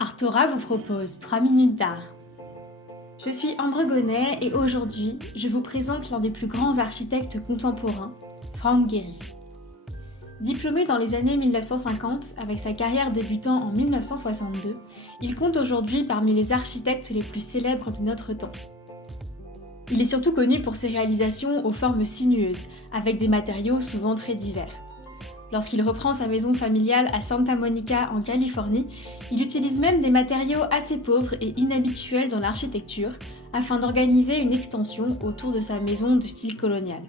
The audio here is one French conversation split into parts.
Artora vous propose 3 minutes d'art. Je suis Ambre Gonnet et aujourd'hui, je vous présente l'un des plus grands architectes contemporains, Frank Gehry. Diplômé dans les années 1950 avec sa carrière débutant en 1962, il compte aujourd'hui parmi les architectes les plus célèbres de notre temps. Il est surtout connu pour ses réalisations aux formes sinueuses, avec des matériaux souvent très divers. Lorsqu'il reprend sa maison familiale à Santa Monica en Californie, il utilise même des matériaux assez pauvres et inhabituels dans l'architecture afin d'organiser une extension autour de sa maison de style colonial.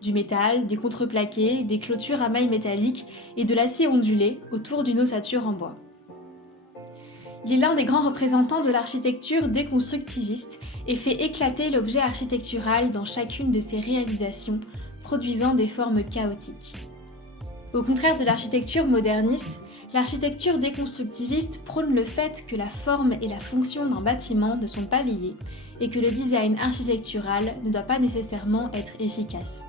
Du métal, des contreplaqués, des clôtures à mailles métalliques et de l'acier ondulé autour d'une ossature en bois. Il est l'un des grands représentants de l'architecture déconstructiviste et fait éclater l'objet architectural dans chacune de ses réalisations, produisant des formes chaotiques. Au contraire de l'architecture moderniste, l'architecture déconstructiviste prône le fait que la forme et la fonction d'un bâtiment ne sont pas liées et que le design architectural ne doit pas nécessairement être efficace.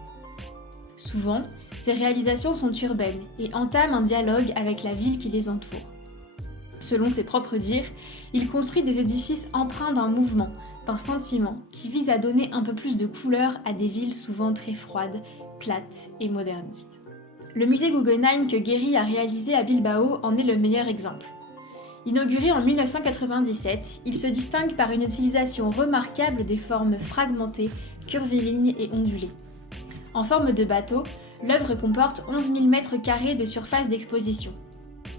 Souvent, ces réalisations sont urbaines et entament un dialogue avec la ville qui les entoure. Selon ses propres dires, il construit des édifices empreints d'un mouvement, d'un sentiment qui vise à donner un peu plus de couleur à des villes souvent très froides, plates et modernistes. Le musée Guggenheim que Gehry a réalisé à Bilbao en est le meilleur exemple. Inauguré en 1997, il se distingue par une utilisation remarquable des formes fragmentées, curvilignes et ondulées. En forme de bateau, l'œuvre comporte 11 000 m² de surface d'exposition.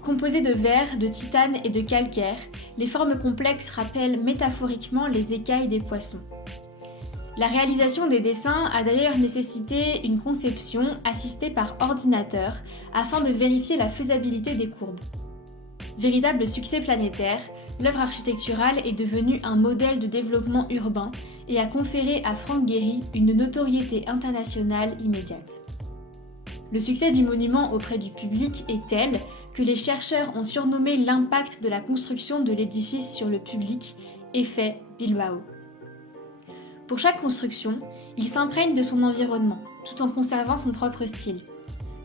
Composées de verre, de titane et de calcaire, les formes complexes rappellent métaphoriquement les écailles des poissons. La réalisation des dessins a d'ailleurs nécessité une conception assistée par ordinateur afin de vérifier la faisabilité des courbes. Véritable succès planétaire, l'œuvre architecturale est devenue un modèle de développement urbain et a conféré à Frank Gehry une notoriété internationale immédiate. Le succès du monument auprès du public est tel que les chercheurs ont surnommé l'impact de la construction de l'édifice sur le public effet Bilbao. Pour chaque construction, il s'imprègne de son environnement, tout en conservant son propre style.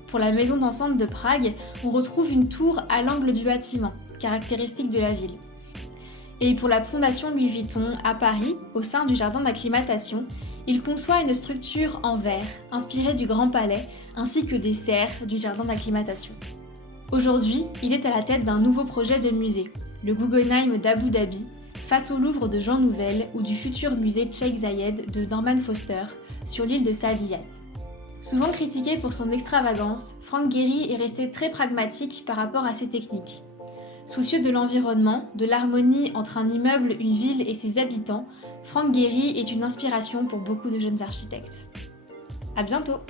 Pour la maison dansante de Prague, on retrouve une tour à l'angle du bâtiment, caractéristique de la ville. Et pour la fondation Louis Vuitton à Paris, au sein du jardin d'acclimatation, il conçoit une structure en verre, inspirée du Grand Palais, ainsi que des serres du jardin d'acclimatation. Aujourd'hui, il est à la tête d'un nouveau projet de musée, le Guggenheim d'Abu Dhabi, face au Louvre de Jean Nouvel ou du futur musée Sheikh Zayed de Norman Foster sur l'île de Saadiyat. Souvent critiqué pour son extravagance, Frank Gehry est resté très pragmatique par rapport à ses techniques. Soucieux de l'environnement, de l'harmonie entre un immeuble, une ville et ses habitants, Frank Gehry est une inspiration pour beaucoup de jeunes architectes. À bientôt!